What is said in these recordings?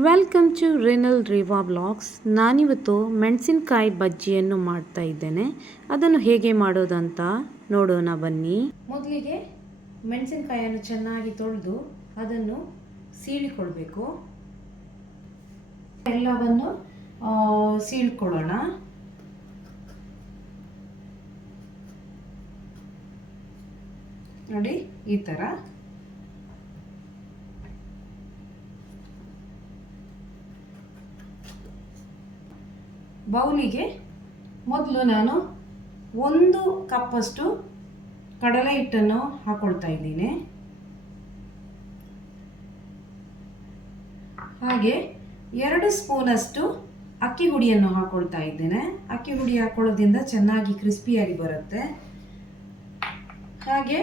Welcome to ರೆನಲ್ ರೇವಾ blogs. ನಾನಿವತ್ತು ಮೆಣಸಿನಕಾಯಿ ಬಜ್ಜಿಯನ್ನು ಮಾಡ್ತಾ ಇದ್ದೇನೆ. ಅದನ್ನು ಹೇಗೆ ಮಾಡೋದಂತ ನೋಡೋಣ ಬನ್ನಿ. ಮೊದಲಿಗೆ ಮೆಣಸಿನಕಾಯಿಯನ್ನು ಚೆನ್ನಾಗಿ ತೊಳೆದು ಅದನ್ನು ಸೀಳಿಕೊಳ್ಬೇಕು. ಎಲ್ಲವನ್ನು ಸೀಳ್ಕೊಳ್ಳೋಣ. ನೋಡಿ ಈ ಥರ. ಬೌಲಿಗೆ ಮೊದಲು ನಾನು 1 ಕಪ್ಪಷ್ಟು ಕಡಲೆ ಹಿಟ್ಟನ್ನು ಹಾಕೊಳ್ತಾ ಇದ್ದೀನಿ. ಹಾಗೆ 2 ಸ್ಪೂನಷ್ಟು ಅಕ್ಕಿ ಹುಡಿಯನ್ನು ಹಾಕೊಳ್ತಾ ಇದ್ದೇನೆ. ಅಕ್ಕಿ ಹುಡಿ ಹಾಕೊಳ್ಳೋದ್ರಿಂದ ಚೆನ್ನಾಗಿ ಕ್ರಿಸ್ಪಿಯಾಗಿ ಬರುತ್ತೆ. ಹಾಗೆ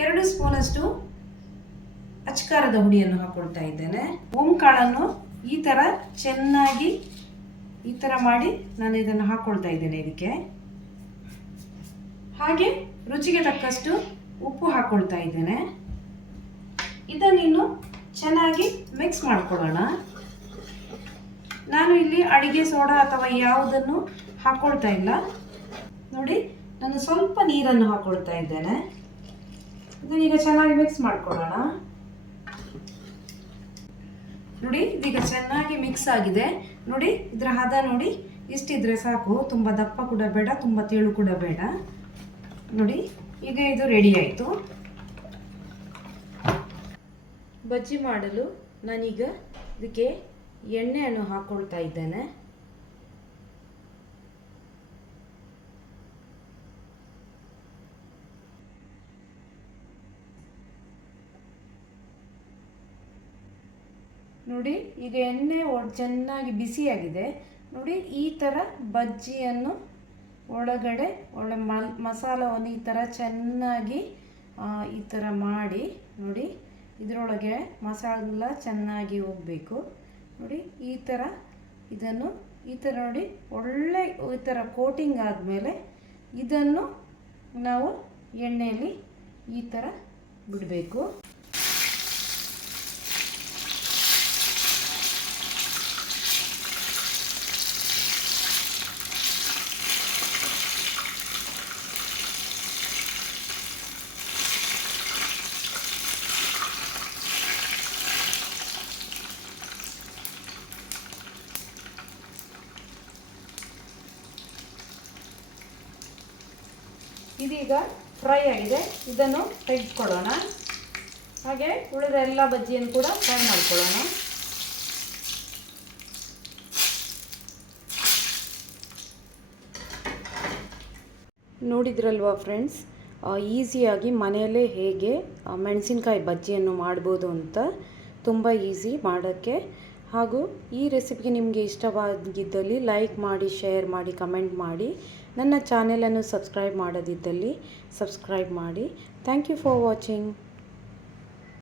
2 ಸ್ಪೂನಷ್ಟು ಅಚ್ಕಾರದ ಹುಡಿಯನ್ನು ಹಾಕೊಳ್ತಾ ಇದ್ದೇನೆ. ಓಂಕಾಳನ್ನು ಈ ಥರ ಚೆನ್ನಾಗಿ ಈ ಥರ ಮಾಡಿ ನಾನು ಇದನ್ನು ಹಾಕ್ಕೊಳ್ತಾ ಇದ್ದೇನೆ ಇದಕ್ಕೆ. ಹಾಗೆ ರುಚಿಗೆ ತಕ್ಕಷ್ಟು ಉಪ್ಪು ಹಾಕ್ಕೊಳ್ತಾ ಇದ್ದೇನೆ. ಇದನ್ನಿನ್ನು ಚೆನ್ನಾಗಿ ಮಿಕ್ಸ್ ಮಾಡ್ಕೊಳ್ಳೋಣ. ನಾನು ಇಲ್ಲಿ ಅಡಿಗೆ ಸೋಡಾ ಅಥವಾ ಯಾವುದನ್ನು ಹಾಕ್ಕೊಳ್ತಾ ಇಲ್ಲ. ನೋಡಿ, ನಾನು ಸ್ವಲ್ಪ ನೀರನ್ನು ಹಾಕ್ಕೊಳ್ತಾ ಇದ್ದೇನೆ. ಇದನ್ನೀಗ ಚೆನ್ನಾಗಿ ಮಿಕ್ಸ್ ಮಾಡ್ಕೊಳ್ಳೋಣ. ನೋಡಿ, ಇದೀಗ ಚೆನ್ನಾಗಿ ಮಿಕ್ಸ್ ಆಗಿದೆ. ನೋಡಿ, ಇದರ ಹದ ನೋಡಿ, ಇಷ್ಟಿದ್ರೆ ಸಾಕು. ತುಂಬ ದಪ್ಪ ಕೂಡ ಬೇಡ, ತುಂಬ ತೆಳು ಕೂಡ ಬೇಡ. ನೋಡಿ, ಈಗ ಇದು ರೆಡಿ ಆಯಿತು. ಬಜ್ಜಿ ಮಾಡಲು ನಾನೀಗ ಇದಕ್ಕೆ ಎಣ್ಣೆಯನ್ನು ಹಾಕ್ಕೊಳ್ತಾ ಇದ್ದೇನೆ. ನೋಡಿ, ಈಗ ಎಣ್ಣೆ ಚೆನ್ನಾಗಿ ಬಿಸಿಯಾಗಿದೆ. ನೋಡಿ, ಈ ಥರ ಬಜ್ಜಿಯನ್ನು ಒಳಗಡೆ ಮಸಾಲವನ್ನು ಈ ಥರ ಚೆನ್ನಾಗಿ ಈ ಥರ ಮಾಡಿ, ನೋಡಿ ಇದರೊಳಗೆ ಮಸಾಲ ಚೆನ್ನಾಗಿ ಹೋಗಬೇಕು. ನೋಡಿ, ಈ ಥರ ಇದನ್ನು ಈ ಥರ ನೋಡಿ ಒಳ್ಳೆ ಈ ಥರ ಕೋಟಿಂಗ್ ಆದಮೇಲೆ ಇದನ್ನು ನಾವು ಎಣ್ಣೆಯಲ್ಲಿ ಈ ಥರ ಬಿಡಬೇಕು. ಇದೀಗ ಫ್ರೈ ಆಗಿದೆ. ಇದನ್ನು ತೆಗೆದುಕೊಳ್ಳೋಣ. ಹಾಗೆ ಉಳಿದ ಎಲ್ಲ ಬಜ್ಜಿಯನ್ನು ಕೂಡ ಫ್ರೈ ಮಾಡ್ಕೊಳ್ಳೋಣ. ನೋಡಿದ್ರಲ್ವಾ ಫ್ರೆಂಡ್ಸ್, ಈಸಿಯಾಗಿ ಮನೆಯಲ್ಲೇ ಹೇಗೆ ಮೆಣಸಿನಕಾಯಿ ಬಜ್ಜಿಯನ್ನು ಮಾಡ್ಬೋದು ಅಂತ. ತುಂಬ ಈಸಿ ಮಾಡೋಕ್ಕೆ. ಹಾಗೂ ಈ ರೆಸಿಪಿಗೆ ನಿಮಗೆ ಇಷ್ಟವಾಗಿದ್ದಲ್ಲಿ ಲೈಕ್ ಮಾಡಿ, ಶೇರ್ ಮಾಡಿ, ಕಮೆಂಟ್ ಮಾಡಿ. ನನ್ನ ಚಾನೆಲನ್ನು ಸಬ್ಸ್ಕ್ರೈಬ್ ಮಾಡದಿದ್ದಲ್ಲಿ ಸಬ್ಸ್ಕ್ರೈಬ್ ಮಾಡಿ. Thank you for watching.